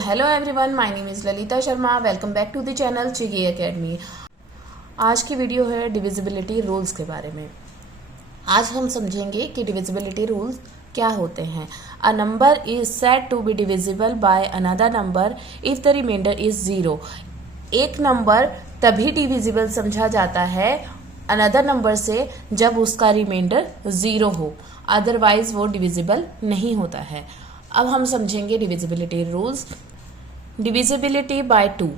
Hello everyone, my name is Lalita Sharma. Welcome back to the channel चिगी academy. आज की video है डिविजिबिलिटी रूल्स के बारे में। आज हम समझेंगे कि डिविजिबिलिटी रूल्स क्या होते हैं। A number is said to be divisible by another number if the remainder is zero. एक नंबर तभी डिविजिबल समझा जाता है अनदर नंबर से जब उसका रिमाइंडर ज़ीरो हो, अदरवाइज वो डिविजिबल नहीं होता है। अब हम समझेंगे divisibility rules. Divisibility by two.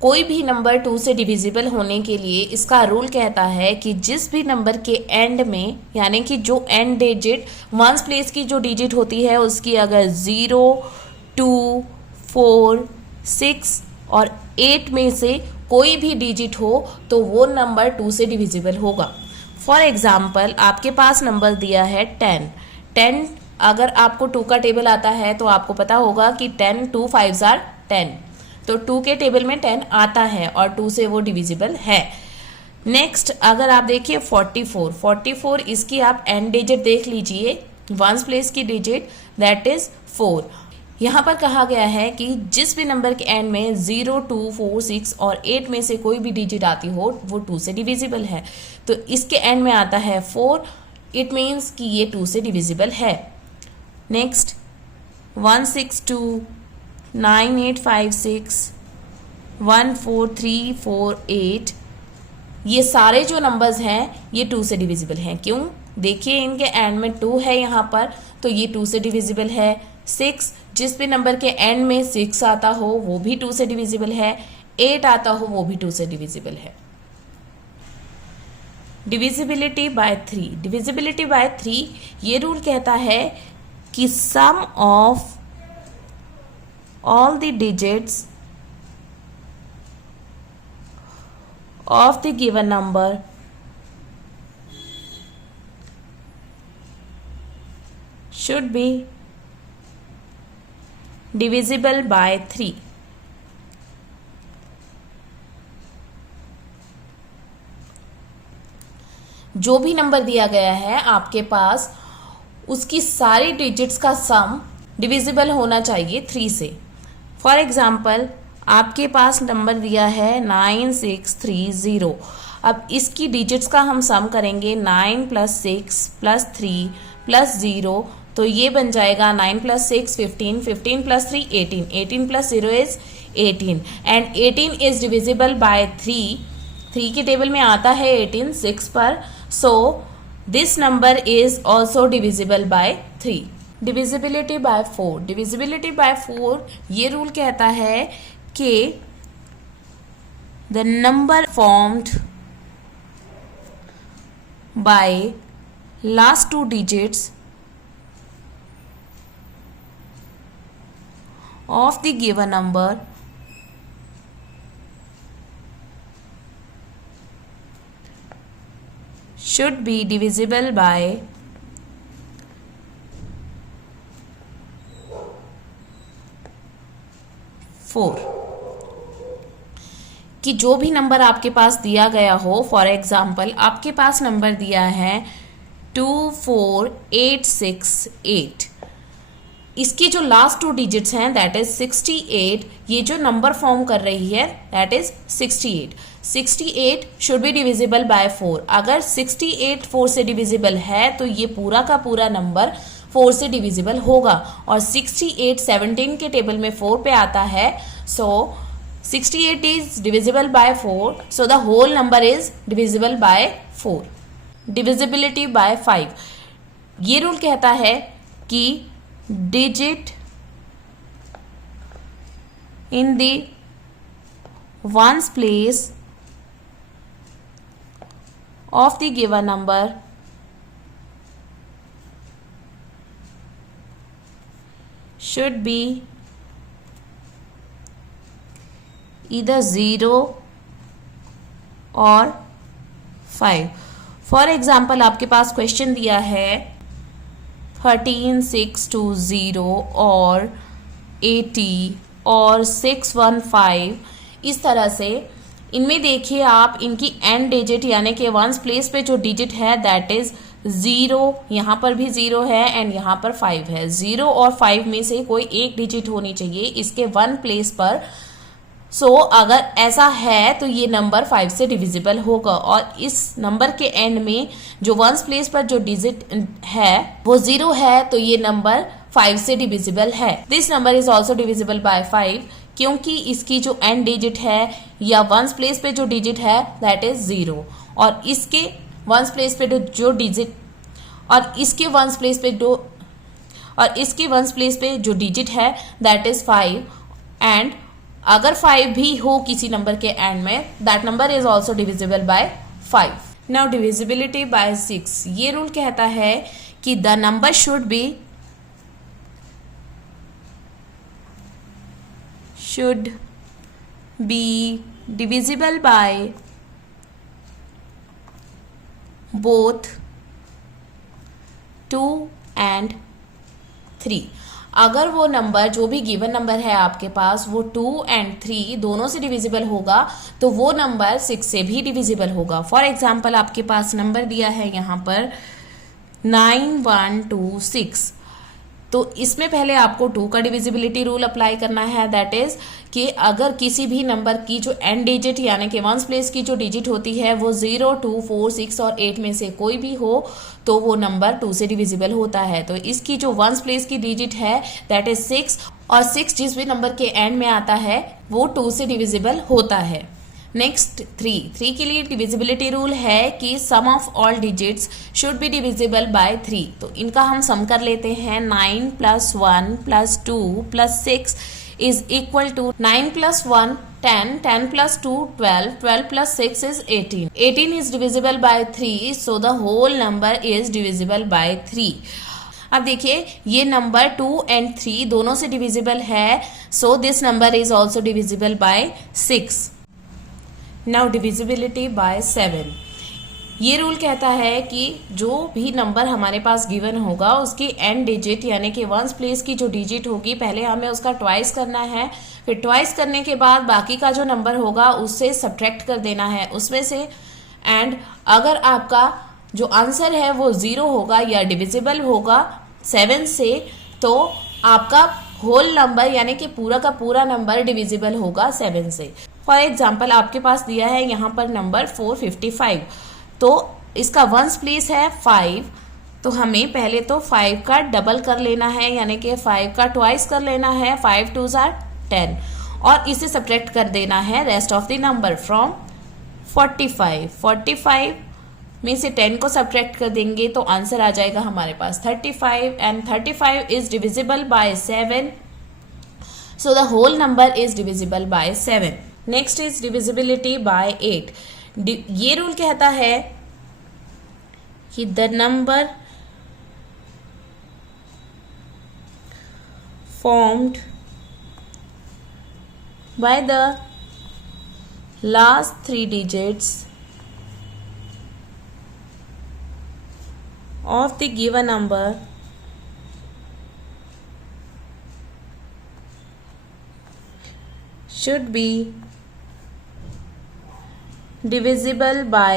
कोई भी नंबर टू से डिविजिबल होने के लिए इसका रूल कहता है कि जिस भी नंबर के एंड में, यानी कि जो एंड डिजिट वंस प्लेस की जो डिजिट होती है उसकी अगर 0, 2, 4, 6 और 8 में से कोई भी डिजिट हो तो वो नंबर टू से डिविजिबल होगा। फॉर एग्जाम्पल, आपके पास नंबर दिया है 10। अगर आपको 2 का टेबल आता है तो आपको पता होगा कि 10 2 5 आर 10, तो 2 के टेबल में 10 आता है और 2 से वो डिविजिबल है। नेक्स्ट, अगर आप देखिए 44, इसकी आप एंड डिजिट देख लीजिए, वंस प्लेस की डिजिट दैट इज 4। यहाँ पर कहा गया है कि जिस भी नंबर के एंड में 0, 2, 4, 6 और 8 में से कोई भी डिजिट आती हो वो 2 से डिविजिबल है। तो इसके एंड में आता है 4, इट मीन्स कि ये 2 से डिविजिबल है। नेक्स्ट, 162, 9856, 14348, ये सारे जो नंबर्स हैं ये 2 से डिविजिबल हैं। क्यों? देखिए इनके एंड में 2 है यहाँ पर, तो ये 2 से डिविजिबल है। 6, जिस भी नंबर के एंड में 6 आता हो वो भी 2 से डिविजिबल है। 8 आता हो वो भी 2 से डिविजिबल है। Divisibility bye 3। डिविजिबिलिटी बाय 3 ये रूल कहता है कि sum of all the digits of the given number should be divisible by 3. जो भी नंबर दिया गया है आपके पास, उसकी सारी डिजिट्स का सम डिविजिबल होना चाहिए 3 से। फॉर एग्जाम्पल, आपके पास नंबर दिया है 9630। अब इसकी डिजिट्स का हम सम करेंगे 9 + 6 + 3 + 0, तो ये बन जाएगा 9 + 6 15, 15 + 3 18, 18 + 0 is 18 and 18 is divisible by 3। 3 के टेबल में आता है 18 6 पर, so this number is also divisible by 3। Divisibility bye 4। Divisibility bye 4 ये रूल कहता है कि the number formed by last 2 digits of the given number should be divisible by 4। कि जो भी नंबर आपके पास दिया गया हो, फॉर एग्जाम्पल आपके पास नंबर दिया है 24868, इसकी जो लास्ट 2 डिजिट्स हैं दैट इज 68, ये जो नंबर फॉर्म कर रही है that is 68। 68 should be divisible by 4। अगर 68 4 से डिविजिबल है तो ये पूरा का पूरा नंबर 4 से डिविजिबल होगा, और 68 17 के टेबल में 4 पे आता है, so 68 is divisible by 4, so the whole number is divisible by 4। Divisibility by 5 ये रूल कहता है कि digit in the ones place of the given number should be either 0 or 5। For example, आपके पास क्वेश्चन दिया है 13620 और 80 और 615, इस तरह से इनमें देखिए आप इनकी एंड डिजिट यानी कि वंस प्लेस पे जो डिजिट है दैट इज 0, यहाँ पर भी 0 है एंड यहाँ पर 5 है। 0 और 5 में से कोई एक डिजिट होनी चाहिए इसके 1 प्लेस पर। अगर ऐसा है तो ये नंबर 5 से डिविजिबल होगा, और इस नंबर के एंड में जो 1 प्लेस पर जो डिजिट है वो 0 है, तो ये नंबर 5 से डिविजिबल है। This number is also divisible by 5, क्योंकि इसकी जो एंड डिजिट है या 1 प्लेस पे जो डिजिट है दैट इज 0, और इसके 1 प्लेस पे जो डिजिट और इसके 1 प्लेस पे जो डिजिट है दैट इज 5, एंड अगर 5 भी हो किसी नंबर के एंड में that number is also divisible by 5। Now divisibility bye 6, ये रूल कहता है कि the number should B divisible by both 2 and 3। अगर वो नंबर जो भी गिवन नंबर है आपके पास वो 2 and 3 दोनों से डिविजिबल होगा तो वो नंबर 6 से भी डिविजिबल होगा। फॉर एग्जाम्पल आपके पास नंबर दिया है यहाँ पर 9126, तो इसमें पहले आपको 2 का डिविजिबिलिटी रूल अप्लाई करना है। दैट इज कि अगर किसी भी नंबर की जो एंड डिजिट यानी कि 1 प्लेस की जो डिजिट होती है वो 0, 2, 4, 6 और 8 में से कोई भी हो तो वो नंबर 2 से डिविजिबल होता है। तो इसकी जो 1 प्लेस की डिजिट है दैट इज 6, और 6 जिस भी नंबर के एंड में आता है वो 2 से डिविजिबल होता है। नेक्स्ट 3 के लिए डिविजिबिलिटी रूल है कि sum of all digits should be divisible by 3। तो इनका हम सम कर लेते हैं। 9 + 1 + 2 + 6 is equal to 9 + 1 10, 10 + 2 12, 12 + 6 is 18, 18 is divisible by 3, so the whole number is divisible by 3। अब देखिए ये नंबर 2 and 3 दोनों से डिविजिबल है, so this number is also divisible by 6। Now divisibility bye 7, ये रूल कहता है कि जो भी नंबर हमारे पास गिवन होगा उसकी एंड डिजिट यानी कि 1 प्लेस की जो डिजिट होगी पहले हमें उसका ट्वाइस करना है, फिर ट्वाइस करने के बाद बाकी का जो नंबर होगा उससे सब्ट्रैक्ट कर देना है उसमें से। एंड अगर आपका जो आंसर है वो 0 होगा या डिविजिबल होगा 7 से, तो आपका होल नंबर यानी कि पूरा का पूरा नंबर डिविजिबल होगा 7 से। फॉर एग्जाम्पल आपके पास दिया है यहाँ पर नंबर 455, तो इसका 1 प्लेस है 5, तो हमें पहले तो 5 का डबल कर लेना है यानी कि 5 का ट्वाइस कर लेना है, 5 2s are 10, और इसे सब्ट्रैक्ट कर देना है rest of the number from 45 में से 10 को सब्ट्रैक्ट कर देंगे तो आंसर आ जाएगा हमारे पास 35, and 35 is divisible by 7, so the whole number is divisible by 7। Next is divisibility by 8, ये रूल कहता है कि the number formed by the last 3 digits of the given number should be divisible by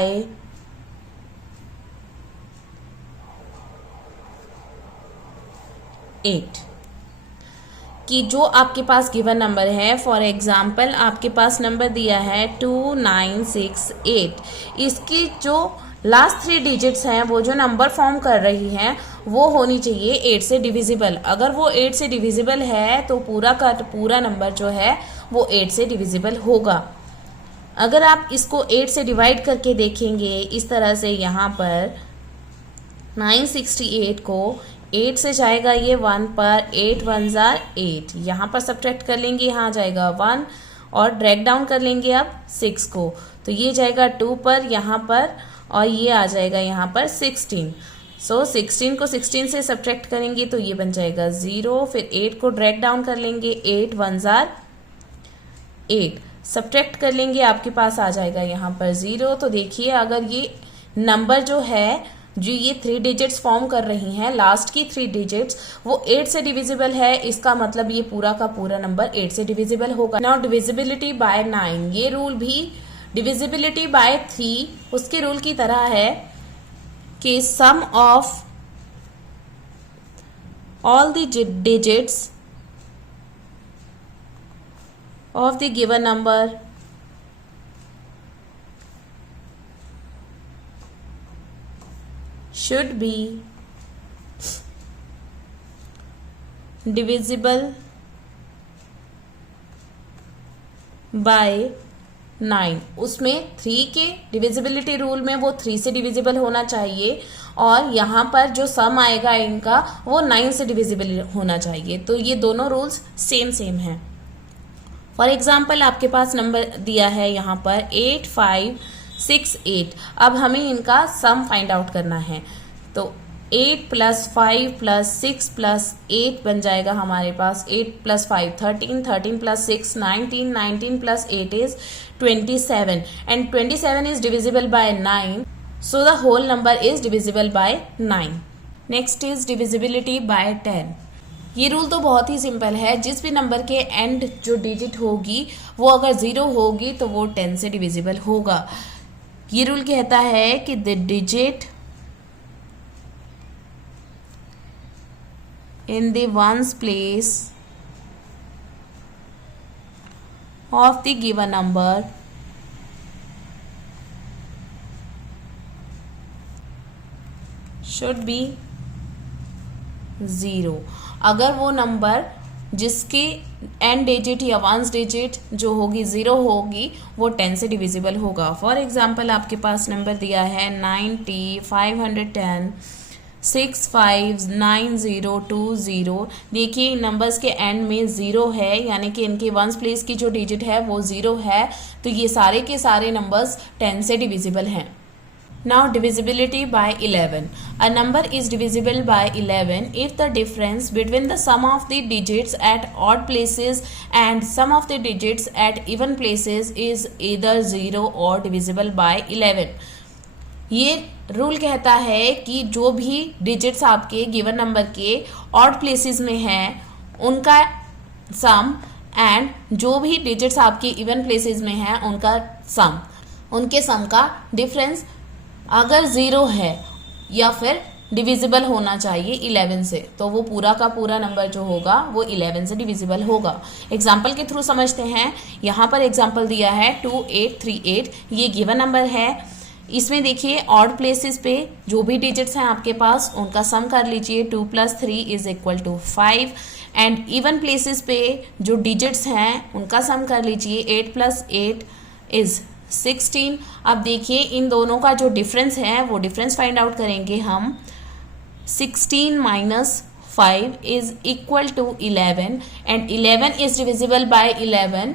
8। कि जो आपके पास given number है, for example आपके पास number दिया है 2968, इसकी जो लास्ट 3 डिजिट्स हैं वो जो नंबर फॉर्म कर रही हैं वो होनी चाहिए 8 से डिविजिबल। अगर वो 8 से डिविजिबल है तो पूरा का पूरा नंबर जो है वो 8 से डिविजिबल होगा। अगर आप इसको 8 से डिवाइड करके देखेंगे इस तरह से, यहाँ पर 968 को 8 से जाएगा ये 1 पर, 8 1s are 8, यहाँ पर सब्ट्रैक्ट कर लेंगे, यहाँ जाएगा 1 और ड्रैग डाउन कर लेंगे अब 6 को, तो ये जाएगा 2 पर यहाँ पर, और ये आ जाएगा यहाँ पर 16। सो 16 को 16 से सब्ट्रैक्ट करेंगे तो ये बन जाएगा 0, फिर 8 को ड्रैग डाउन कर लेंगे, 8 1s are 8, सब्ट्रैक्ट कर लेंगे, आपके पास आ जाएगा यहाँ पर 0। तो देखिए अगर ये नंबर जो है जो ये 3 डिजिट्स फॉर्म कर रही हैं, लास्ट की 3 डिजिट्स वो 8 से डिविजिबल है, इसका मतलब ये पूरा का पूरा नंबर 8 से डिविजिबल होगा। नाउ डिविजिबिलिटी बाय 9, ये रूल भी डिविजिबिलिटी बाय 3 उसके रूल की तरह है कि sum of all the digits of the given number should be divisible by 9। उसमें 3 के डिविजिबिलिटी रूल में वो 3 से डिविजिबल होना चाहिए और यहाँ पर जो सम आएगा इनका वो 9 से डिविजिबल होना चाहिए। तो ये दोनों रूल्स सेम हैं। फॉर एग्जाम्पल आपके पास नंबर दिया है यहाँ पर 8568। अब हमें इनका सम फाइंड आउट करना है। तो 8 + 5 + 6 + 8 बन जाएगा हमारे पास 8 + 5 13, 13 + 6 19, 19 + 8 is 27 and 27 is divisible by 9, so the whole number is divisible by 9। Next is divisibility bye 10। ये रूल तो बहुत ही सिंपल है, जिस भी नंबर के एंड जो डिजिट होगी वो अगर 0 होगी तो वो 10 से डिविजिबल होगा। ये रूल कहता है कि the digit in the ones place of the given number should B 0। अगर वो नंबर जिसकी एंड डिजिट या वंस डिजिट जो होगी 0 होगी वो 10 से डिविजिबल होगा। फॉर एग्जांपल आपके पास नंबर दिया है 90 510 659020। देखिए इन नंबर्स के एंड में 0 है, यानी कि इनके वंस प्लेस की जो डिजिट है वो 0 है, तो ये सारे के सारे नंबर्स 10 से डिविजिबल हैं। Now divisibility by 11. A number is divisible by 11 if the difference between the sum of the digits at odd places and sum of the digits at even places is either 0 or divisible by 11। ये rule कहता है कि जो भी digits आपके given number के odd places में हैं उनका सम एंड जो भी डिजिट्स आपके इवन प्लेसेस में हैं उनका सम, उनके सम का डिफरेंस अगर 0 है या फिर डिविजिबल होना चाहिए 11 से, तो वो पूरा का पूरा नंबर जो होगा वो 11 से डिविजिबल होगा। एग्जाम्पल के थ्रू समझते हैं। यहाँ पर एग्जाम्पल दिया है 2838, ये गिवन नंबर है। इसमें देखिए ऑड प्लेसेस पे जो भी डिजिट्स हैं आपके पास उनका सम कर लीजिए। 2 + 3 = 5 एंड इवन प्लेसेस पे जो डिजिट्स हैं उनका सम कर लीजिए। 8 + 8 is 16। अब देखिए इन दोनों का जो डिफरेंस है वो डिफरेंस फाइंड आउट करेंगे हम। 16 - 5 is equal to 11 and 11 is divisible by 11,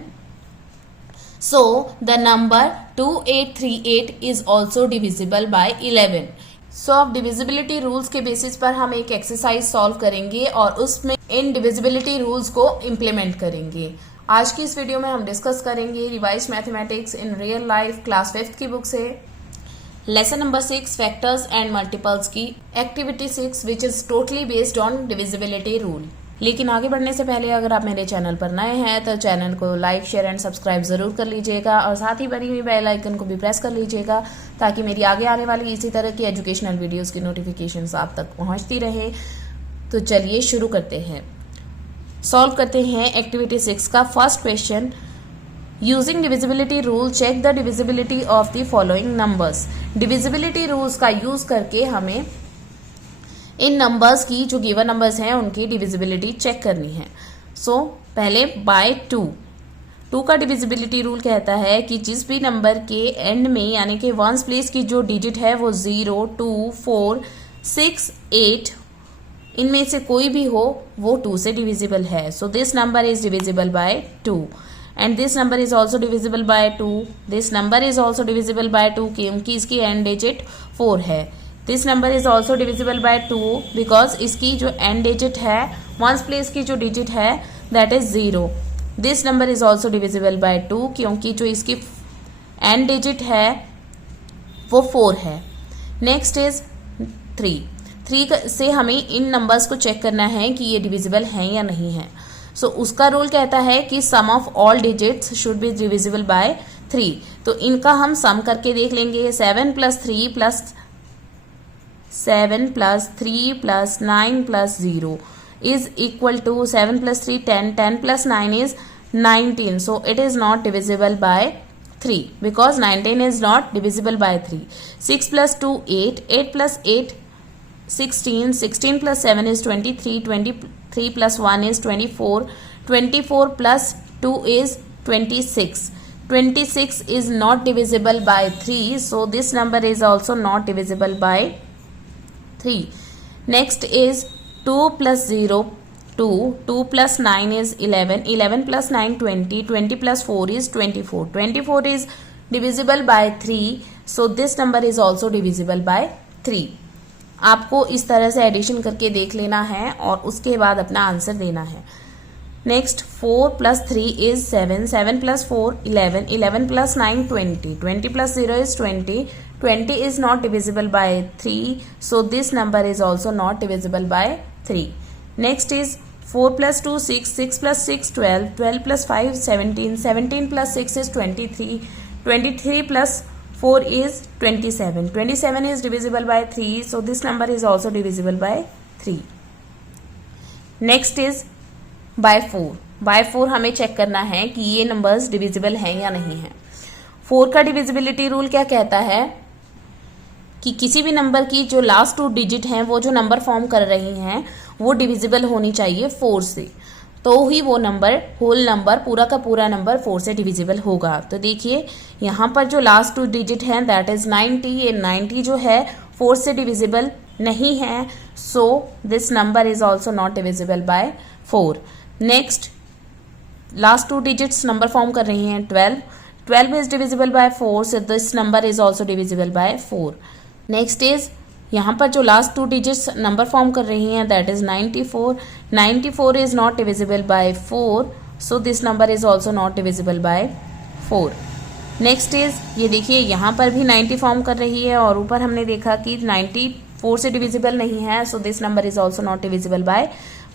so the number 2838 is also divisible by 11। सो अब डिविजिबिलिटी रूल्स के बेसिस पर हम एक एक्सरसाइज सॉल्व करेंगे और उसमें इन डिविजिबिलिटी रूल्स को इम्प्लीमेंट करेंगे। आज की इस वीडियो में हम डिस्कस करेंगे revise mathematics in real life class 5th की बुक से lesson number 6 factors and multiples की activity 6 which is totally based on divisibility rule. लेकिन आगे बढ़ने से पहले अगर आप मेरे चैनल पर नए हैं तो चैनल को लाइक शेयर एंड सब्सक्राइब जरूर कर लीजिएगा और साथ ही बनी हुई बेल आइकन को भी प्रेस कर लीजिएगा ताकि मेरी आगे आने वाली इसी तरह की एजुकेशनल वीडियोस की नोटिफिकेशंस आप तक पहुंचती रहे। तो चलिए शुरू करते हैं, सॉल्व करते हैं एक्टिविटी 6 का first question. Using divisibility rule check the divisibility of the following numbers. Divisibility rules का यूज करके हमें इन नंबर्स की जो गिवन नंबर्स हैं उनकी डिविजिबिलिटी चेक करनी है। सो पहले बाय 2 का डिविजिबिलिटी रूल कहता है कि जिस भी नंबर के एंड में यानी कि वंस प्लेस की जो डिजिट है वो 0, 2, 4, 6, 8 इनमें से कोई भी हो वो 2 से डिविजिबल है। So this number is divisible by 2 and this number is also divisible by 2। This number is also divisible by 2 क्योंकि इसकी एंड डिजिट 4 है। This number is also divisible by 2 because इसकी जो एंड डिजिट है ones place की जो digit है that is 0। This number is also divisible by 2 क्योंकि जो इसकी एंड डिजिट है वो 4 है। नेक्स्ट इज 3 से हमें इन नंबर्स को चेक करना है कि ये डिविजिबल हैं या नहीं है। सो उसका रूल कहता है कि sum of all digits should be divisible by 3। तो इनका हम सम करके देख लेंगे। 7 + 3 + 7 plus 3 plus 9 plus 0 is equal to 7 plus 3 10, 10 plus 9 is 19. So it is not divisible by 3 because 19 is not divisible by 3. 6 plus 2 8, 8 plus 8 16, 16 plus 7 is 23, 23 plus 1 is 24, 24 plus 2 is 26. 26 is not divisible by 3, so this number is also not divisible by 3. Next is 2 plus 0, 2, 2 plus 9 is 11, 11 plus 9 20, 20 plus 4 is 24, 24 is divisible by 3, so this number is also divisible by 3. आपको इस तरह से addition करके देख लेना है और उसके बाद अपना आंसर देना है. Next 4 plus 3 is 7, 7 plus 4 11, 11 plus 9 20, 20 plus 0 is 20, 20 is not divisible by 3, so this number is also not divisible by 3. Next is 4 plus 2 6, 6 plus 6 12, 12 plus 5 17, 17 plus 6 is 23, 23 plus 4 is 27, 27 is divisible by 3, so this number is also divisible by 3. Next is by 4. by 4 हमें check करना है कि ये numbers divisible हैं या नहीं है. 4 का डिविजिबिलिटी रूल क्या कहता है कि किसी भी नंबर की जो लास्ट 2 डिजिट हैं वो जो नंबर फॉर्म कर रही हैं वो डिविजिबल होनी चाहिए 4 से, तो ही वो नंबर होल नंबर पूरा का पूरा नंबर 4 से डिविजिबल होगा. तो देखिए यहाँ पर जो लास्ट 2 डिजिट हैं दैट इज 90, ये 90 जो है 4 से डिविजिबल नहीं है, so this number is also not divisible by 4. Next last 2 digits number form कर रही हैं 12, 12 is divisible by 4, so this number is also divisible by 4. Next is यहाँ पर जो लास्ट 2 डिजिट्स नंबर फॉर्म कर रही हैं that is 94, 94 is not divisible by 4, so this number is also not divisible by 4. Next is ये देखिए यहाँ पर भी 90 फॉर्म कर रही है और ऊपर हमने देखा कि 90 4 से डिविजिबल नहीं है, so this number is also not divisible by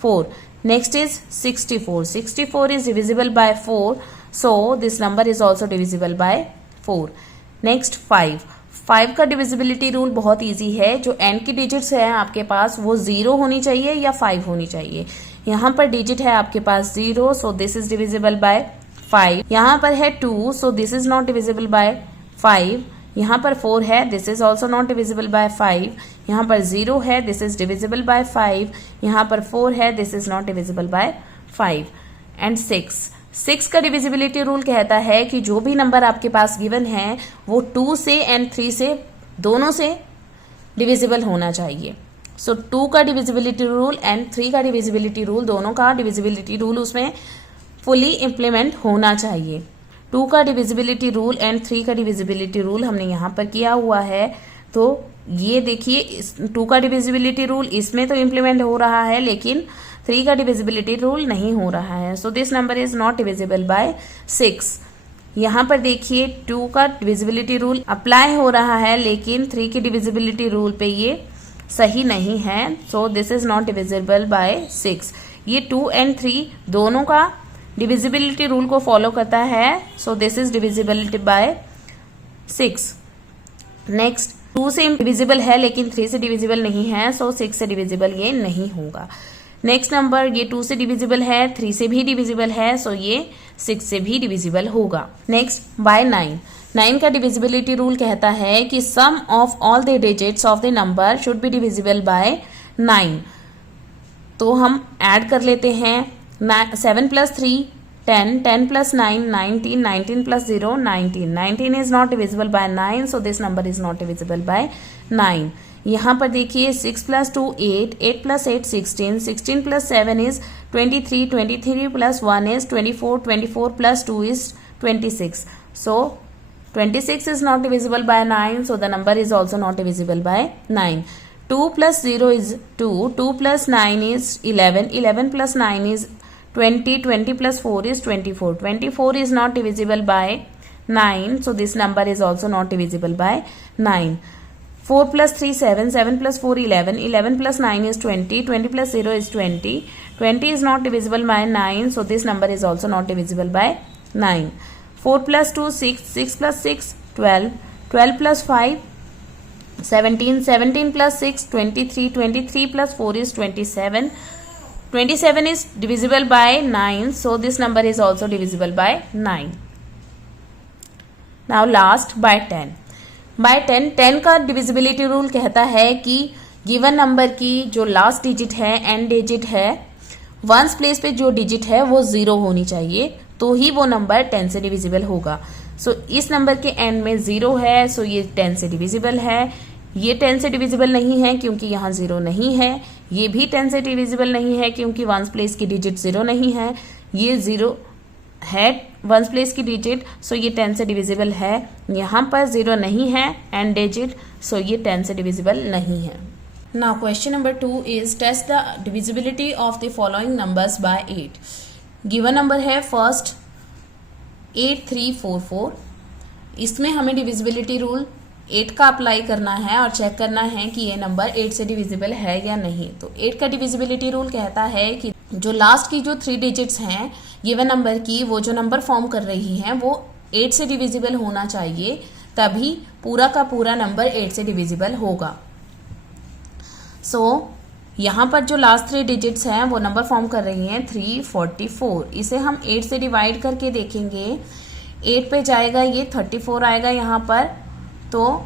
4. Next is 64, 64 is divisible by 4, so this number is also divisible by 4. Next 5, 5 का डिविजिबिलिटी रूल बहुत इजी है. जो एंड की डिजिट्स है आपके पास वो 0 होनी चाहिए या 5 होनी चाहिए. यहाँ पर डिजिट है आपके पास 0, so this is divisible bye 5. यहाँ पर है 2, so this is not divisible by 5. यहाँ पर 4 है, this is also not divisible by 5. यहाँ पर 0 है, दिस इज डिविजिबल बाय 5. यहाँ पर 4 है, this is not divisible by 5. And 6 का डिविजिबिलिटी रूल कहता है कि जो भी नंबर आपके पास गिवन है वो 2 से एंड 3 से दोनों से डिविजिबल होना चाहिए. सो 2 का डिविजिबिलिटी रूल एंड 3 का डिविजिबिलिटी रूल दोनों का डिविजिबिलिटी रूल उसमें फुली इम्प्लीमेंट होना चाहिए. 2 का डिविजिबिलिटी रूल एंड 3 का डिविजिबिलिटी रूल हमने यहाँ पर किया हुआ है. तो ये देखिए 2 का डिविजिबिलिटी रूल इसमें तो इम्प्लीमेंट हो रहा है लेकिन 3 का डिविजिबिलिटी रूल नहीं हो रहा है, so this number is not divisible by 6. यहाँ पर देखिए 2 का डिविजिबिलिटी रूल अप्लाई हो रहा है लेकिन 3 की डिविजिबिलिटी रूल पे ये सही नहीं है, so this is not divisible by 6. ये 2 एंड 3 दोनों का डिविजिबिलिटी रूल को फॉलो करता है, so this is divisibility bye 6. Next 2 से डिविजिबल है लेकिन 3 से डिविजिबल नहीं है, सो 6 से डिविजिबल ये नहीं होगा. नेक्स्ट नंबर ये 2 से डिविजिबल है, 3 से भी डिविजिबल है, सो ये 6 से भी डिविजिबल होगा. Next bye 9. 9 का डिविजिबिलिटी रूल कहता है कि sum of all the digits of the number should be divisible by 9. तो हम ऐड कर लेते हैं 7 plus 3 10, 10 plus 9 19, 19 plus 0 19, 19 is not divisible by 9, so this number is not divisible by 9. यहाँ पर देखिए 6 plus 2 8, 8 plus 8 16, 16 plus 7 is 23, 23 plus 1 is 24, 24 plus 2 is 26. So 26 is not divisible by 9, so the number is also not divisible by 9. 2 plus 0 is 2, 2 plus 9 is 11, 11 plus 9 is 20, 20 plus 4 is 24, 24 is not divisible by 9, so this number is also not divisible by 9. 4 plus 3 7, 7 plus 4 11, 11 plus 9 is 20, 20 plus 0 is 20, 20 is not divisible by 9, so this number is also not divisible by 9. 4 plus 2 6, 6 plus 6 12, 12 plus 5 17, 17 plus 6, 23, 23 plus 4 is 27. 27 is divisible by 9, so this number is also divisible by 9. Now last by 10. By 10, 10 का divisibility rule कहता है कि given number की जो last digit है, and digit है, ones place पे जो डिजिट है वो 0 होनी चाहिए, तो ही वो नंबर 10 से डिविजिबल होगा. सो इस नंबर के एंड में 0 है, सो ये 10 से डिविजिबल है. ये 10 से डिविजिबल नहीं है क्योंकि यहाँ 0 नहीं है. ये भी 10 से डिविजिबल नहीं है क्योंकि वंस प्लेस की डिजिट 0 नहीं है. ये 0 है वंस प्लेस की डिजिट, सो ये 10 से डिविजिबल है. यहाँ पर 0 नहीं है एंड डिजिट, सो ये 10 से डिविजिबल नहीं है. Now question number 2 is test the divisibility of the following numbers by 8. Given number है फर्स्ट 8344. इसमें हमें डिविजिबिलिटी रूल 8 का अप्लाई करना है और चेक करना है कि ये नंबर 8 से डिविजिबल है या नहीं. तो 8 का डिविजिबिलिटी रूल कहता है कि जो लास्ट की जो 3 डिजिट्स हैं गिवन नंबर की, वो जो नंबर फॉर्म कर रही हैं वो 8 से डिविजिबल होना चाहिए, तभी पूरा का पूरा नंबर 8 से डिविजिबल होगा. सो यहाँ पर जो लास्ट 3 डिजिट्स हैं वो नंबर फॉर्म कर रही हैं 344. इसे हम 8 से डिवाइड करके देखेंगे. 8 पे जाएगा ये 34 आएगा यहाँ पर, तो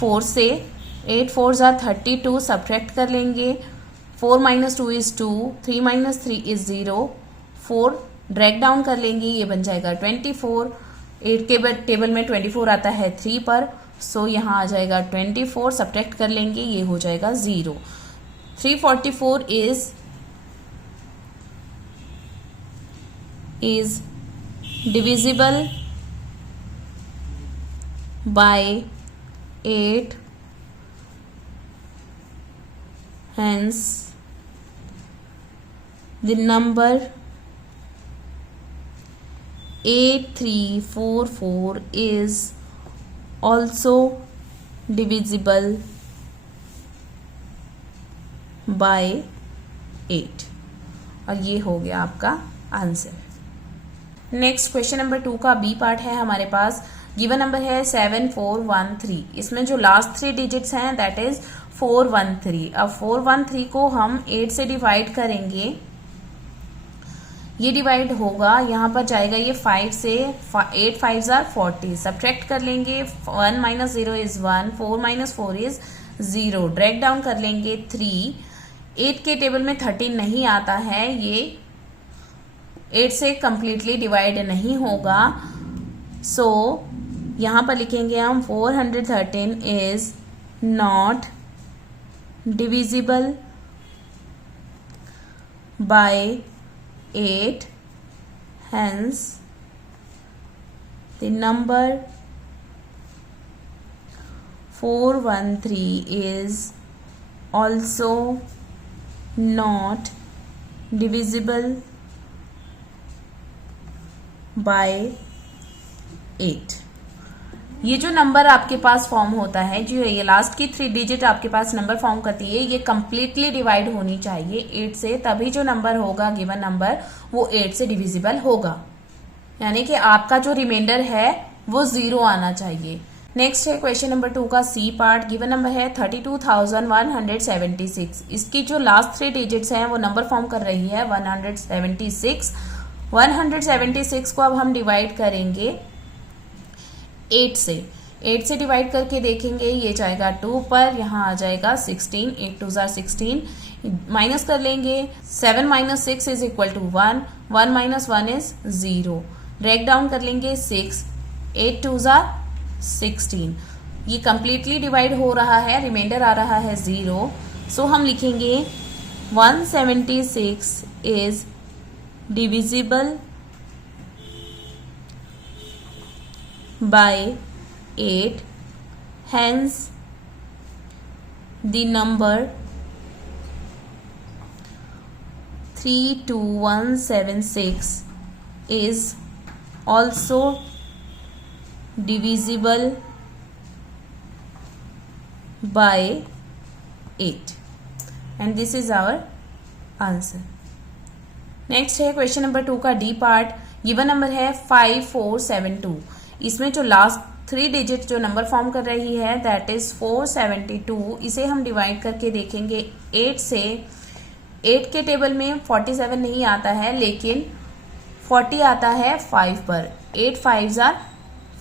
4 से 8 4 ज़ा 32 सब्ट्रैक्ट कर लेंगे. 4 minus 2 is 2, 3 minus 3 is 0. 4 drag down कर लेंगे, ये बन जाएगा 24. 8 के टेबल में 24 आता है 3 पर, सो यहाँ आ जाएगा 24. सब्ट्रैक्ट कर लेंगे, ये हो जाएगा 0. 344 is divisible by 8, hence the number 8344 is also divisible by 8. और ये हो गया आपका आंसर. नेक्स्ट क्वेश्चन नंबर 2 का बी पार्ट है हमारे पास. गिवन नंबर है 7413. इसमें जो लास्ट 3 डिजिट्स हैं दैट इज 413. अब 413 को हम 8 से डिवाइड करेंगे. ये डिवाइड होगा, यहाँ पर जाएगा ये 5 से. 8 5 ज़ा 40. सब्ट्रैक्ट कर लेंगे. 1 minus 0 is 1. 4 minus 4 is 0. Drag down कर लेंगे 3. 8 के टेबल में 13 नहीं आता है, ये 8 से कंप्लीटली डिवाइड नहीं होगा. सो यहाँ पर लिखेंगे हम 413 is not divisible by 8, hence the number 413 is also not divisible by 8. ये जो नंबर आपके पास फॉर्म होता है, जो ये लास्ट की 3 डिजिट आपके पास नंबर फॉर्म करती है, ये कंप्लीटली डिवाइड होनी चाहिए 8 से, तभी जो नंबर होगा गिवन नंबर वो 8 से डिविजिबल होगा. यानी कि आपका जो रिमाइंडर है वो 0 आना चाहिए. नेक्स्ट है क्वेश्चन नंबर 2 का सी पार्ट. गिवन नंबर है 32,176. इसकी जो लास्ट 3 डिजिट्स हैं वो नंबर फॉर्म कर रही है 176. 176 को अब हम डिवाइड करेंगे 8 से. 8 से डिवाइड करके देखेंगे, ये जाएगा 2 पर, यहाँ आ जाएगा 16. 8 2 ज़ा 16. माइनस कर लेंगे. 7 minus 6 is equal to 1. 1 minus 1 is 0. Drag down कर लेंगे 6. 8 2 ज़ा 16. ये कंप्लीटली डिवाइड हो रहा है, रिमाइंडर आ रहा है 0. सो हम लिखेंगे 176 is divisible by 8, hence the number 32176 is also divisible by 8, and this is our answer. Next है क्वेश्चन नंबर 2 का डी पार्ट. गिवन नंबर है 5472. इसमें जो लास्ट 3 डिजिट जो नंबर फॉर्म कर रही है दैट इज 472। इसे हम डिवाइड करके देखेंगे 8 से। 8 के टेबल में 47 नहीं आता है, लेकिन 40 आता है 5 पर। 8 5 आर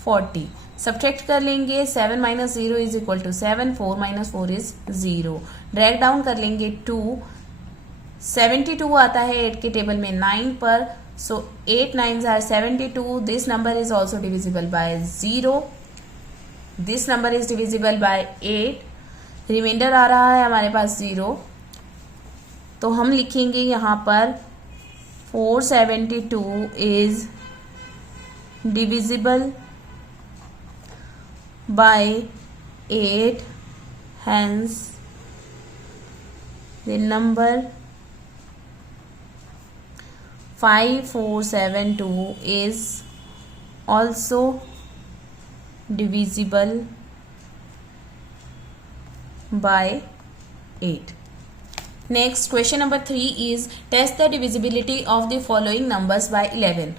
40। सब्ट्रैक्ट कर लेंगे, 7 minus 0 is equal to 7, 4 minus 4 is 0। Drag down कर लेंगे 2, 72 आता है 8 के टेबल में 9 पर। So 8 9s are 72. This number is also divisible by 0. This number is divisible by 8. Reminder आ रहा है हमारे पास 0, तो हम लिखेंगे यहाँ पर 472 is divisible by 8. Hence the number 5472 is also divisible by 8. Next, question number 3 is test the divisibility of the following numbers by 11.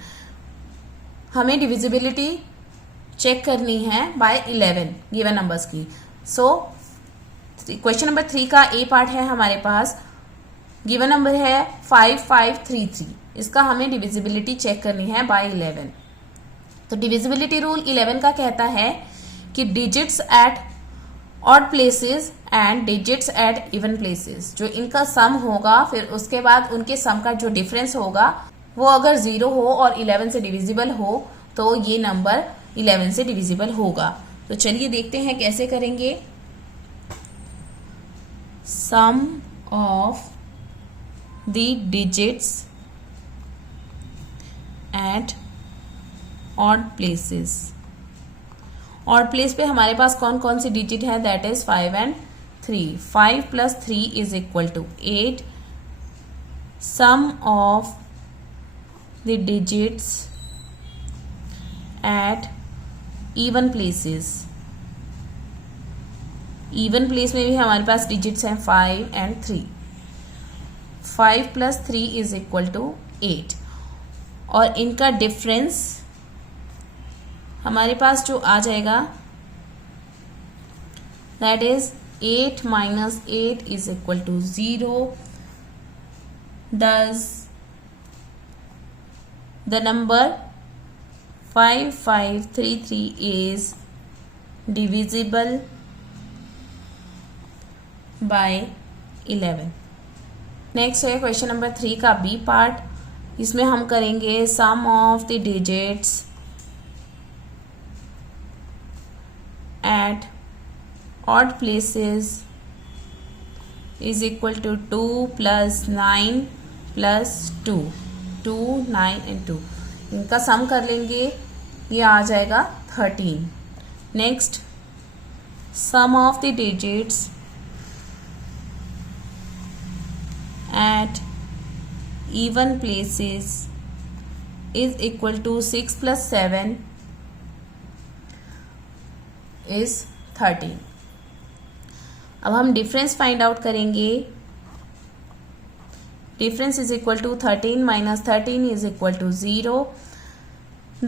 हमें divisibility check करनी है by 11 given numbers की. So, question number 3 का A पार्ट है हमारे पास. Given number है 5533. इसका हमें डिविजिबिलिटी चेक करनी है बाय 11. तो डिविजिबिलिटी रूल 11 का कहता है कि digits at odd places and digits at even places, जो इनका सम होगा फिर उसके बाद उनके सम का जो डिफरेंस होगा वो अगर 0 हो और 11 से डिविजिबल हो तो ये नंबर 11 से डिविजिबल होगा. तो चलिए देखते हैं कैसे करेंगे. Sum of the digits at odd places. odd place पे हमारे पास कौन कौन सी डिजिट है that is 5 and 3. 5 plus 3 is equal to 8. Sum of the digits at even places. even place में भी हमारे पास डिजिट्स हैं 5 and 3. 5 plus 3 is equal to 8. और इनका डिफरेंस हमारे पास जो आ जाएगा that is 8 minus 8 is equal to 0. Thus the number 5533 is divisible by 11. Next है क्वेश्चन नंबर 3 का बी पार्ट. इसमें हम करेंगे sum of the digits at odd places is equal to 2 plus 9 plus 2. 2 9 and 2 इनका सम कर लेंगे, ये आ जाएगा 13. Next sum of the digits at even places is equal to 6 plus 7 is 13. अब हम डिफरेंस फाइंड आउट करेंगे. Difference is equal to 13 minus 13 is equal to 0.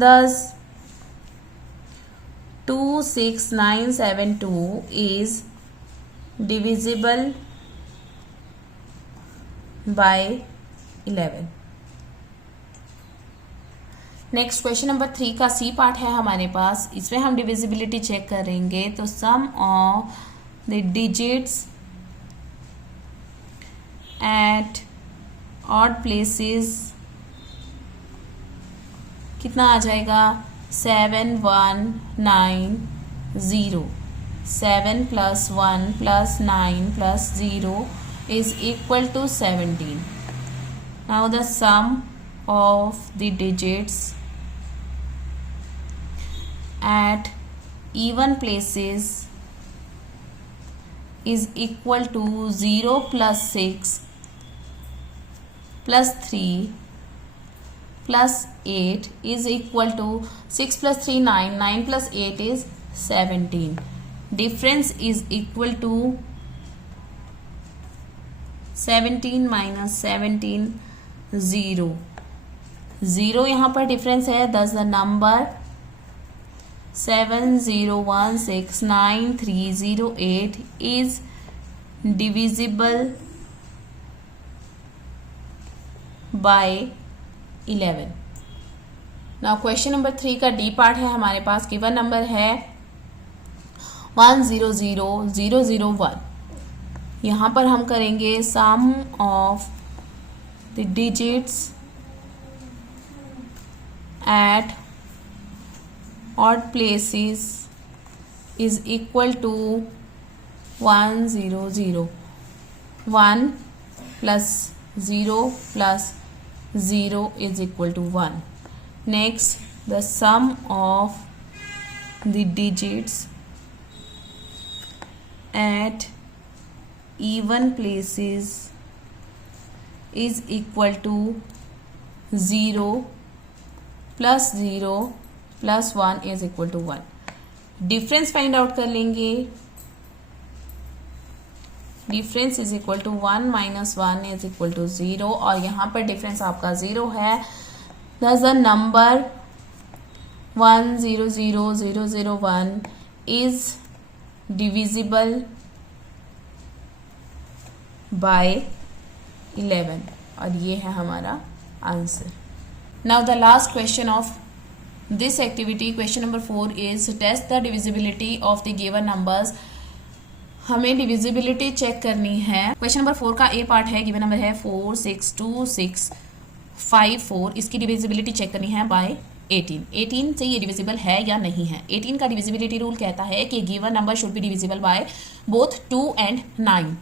Thus 26972 is divisible by 11. Next question number 3 का C part है हमारे पास. इसमें हम divisibility check करेंगे. तो sum of the digits at odd places कितना आ जाएगा 7 1 9 0. 7 plus 1 plus 9 plus 0 is equal to 17. Now the sum of the digits at even places is equal to 0 plus 6 plus 3 plus 8 is equal to 6 plus 3 9. 9 plus 8 is 17. Difference is equal to 17 minus 17 0. 0 यहाँ पर difference है. thus the number 70169308 is divisible by 11. Now question number 3 का D part है हमारे पास। Given number है 100001। यहाँ पर हम करेंगे sum of the digits at odd places is equal to 100. 1 plus 0 plus 0 is equal to 1. Next, the sum of the digits at even places is equal to 0 plus 0 plus 1 is equal to 1. Difference find out कर लेंगे। Difference is equal to 1 minus 1 is equal to 0 और यहाँ पर difference आपका 0 है। Thus the number 100001 is divisible by 11 और ये है हमारा answer. Now the last question of this activity, question number 4 is test the divisibility of the given numbers. हमें डिविजिबिलिटी चेक करनी है। क्वेश्चन नंबर 4 का ए पार्ट है। गिवन नंबर है 46265 इसकी डिविजिबिलिटी चेक करनी है बाय 18। 18 से ये डिविजिबल है या नहीं है। 18 का डिविजिबिलिटी रूल कहता है कि given number should be divisible by both 2 and 9।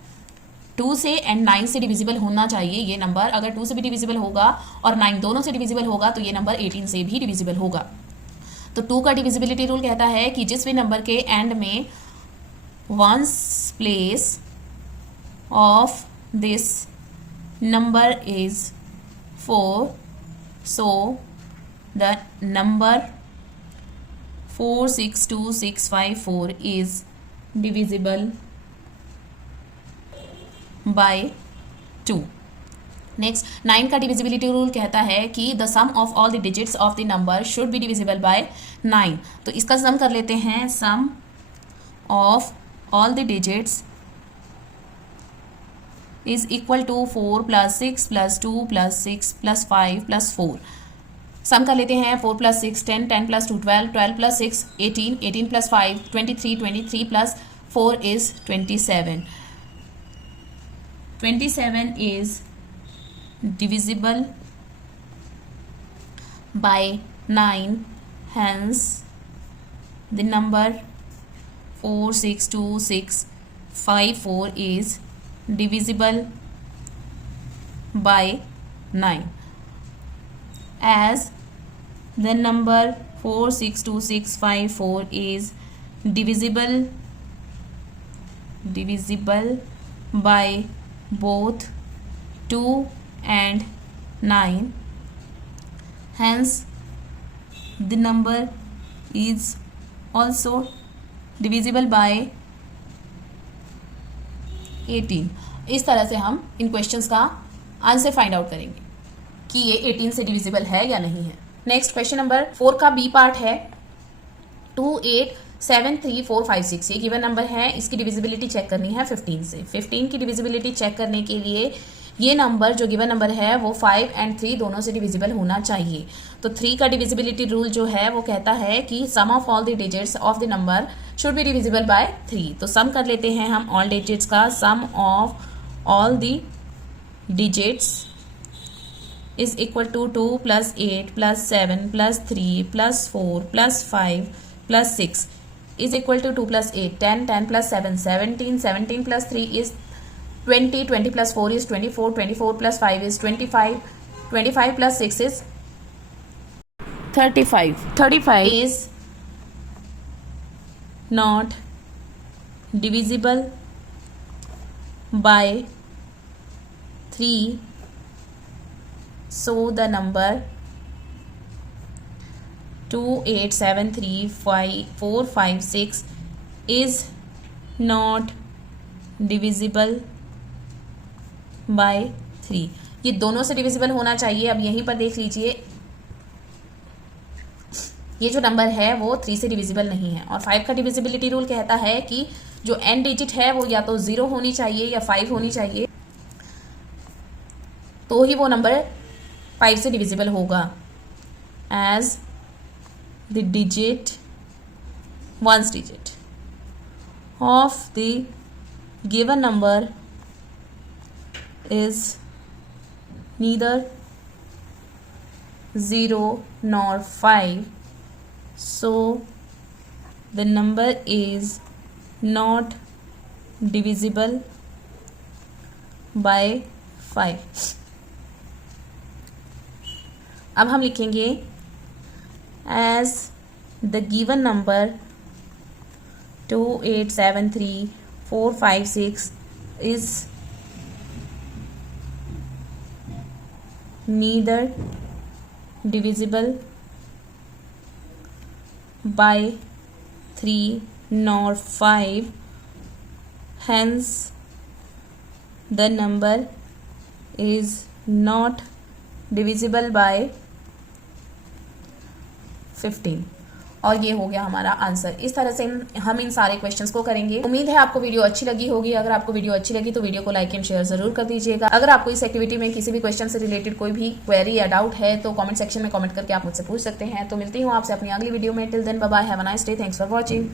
2 से एंड 9 से डिविजिबल होना चाहिए ये नंबर। अगर 2 से भी डिविजिबल होगा और 9 दोनों से डिविजिबल होगा तो ये नंबर 18 से भी डिविजिबल होगा। तो 2 का डिविजिबिलिटी रूल कहता है कि जिस भी नंबर के एंड में ones place of this number is 4, so the number 46265 is divisible by 2। Next 9 का डिविजिबिलिटी रूल कहता है कि the sum of all the digits of the number should be divisible by 9। तो इसका सम कर लेते हैं। Sum of all the digits is equal to 4 + 6 + 2 + 6 + 5 + 4। सम कर लेते हैं। 4 + 6 10, 10 + 2 12, 12 + 6 18, 18 + 5 23, 23 + 4 is 27. 27 is divisible by 9, hence the number 46265 is divisible by 9, as the number 46265 is divisible by both 2 and 9, hence the number is also divisible by 18। इस तरह से हम इन questions का answer find out करेंगे कि ये 18 से डिविजिबल है या नहीं है। नेक्स्ट क्वेश्चन नंबर 4 का बी पार्ट है 287345 ये गिवन नंबर है। इसकी डिविजिबिलिटी चेक करनी है 15 से। 15 की डिविजिबिलिटी चेक करने के लिए ये नंबर जो गिवन नंबर है वो 5 और 3 दोनों से डिविजिबल होना चाहिए। तो 3 का डिविजिबिलिटी रूल जो है वो कहता है कि sum of all the digits of the number should be divisible by 3। तो सम कर लेते हैं हम ऑल डिजिट्स का। Sum of all the digits is equal to 2 + 8 + 7 + 3 + 4 + 5 + 6 is equal to 2 + 8 10, 10 + 7 17, 17 + 3 is 20, 20 + 4 is 24, 24 + 5 is 25, 25 + 6 is 35, 35 is not divisible by 3, so the number 2873546 is not divisible by 3। ये दोनों से divisible होना चाहिए। अब यहीं पर देख लीजिए ये जो नंबर है वो 3 से डिविजिबल नहीं है। और 5 का डिविजिबिलिटी रूल कहता है कि जो n डिजिट है वो या तो 0 होनी चाहिए या 5 होनी चाहिए, तो ही वो नंबर 5 से डिविजिबल होगा। As the digit ones digit of the given number is neither 0 nor 5, so the number is not divisible by 5। अब हम लिखेंगे as the given number 2873456 is neither divisible by 3 nor 5, hence the number is not divisible by 15। और ये हो गया हमारा answer. इस तरह से हम इन सारे क्वेश्चंस को करेंगे। उम्मीद है आपको वीडियो अच्छी लगी होगी। अगर आपको वीडियो अच्छी लगी तो वीडियो को लाइक एंड शेयर जरूर कर दीजिएगा। अगर आपको इस एक्टिविटी में किसी भी क्वेश्चन से रिलेटेड कोई भी क्वेरी या डाउट है तो कमेंट सेक्शन में कमेंट करके आप मुझसे पूछ सकते हैं। तो मिलती हूँ आपसे अपनी अगली वीडियो में। Till then bye bye, have a nice day, thanks for watching.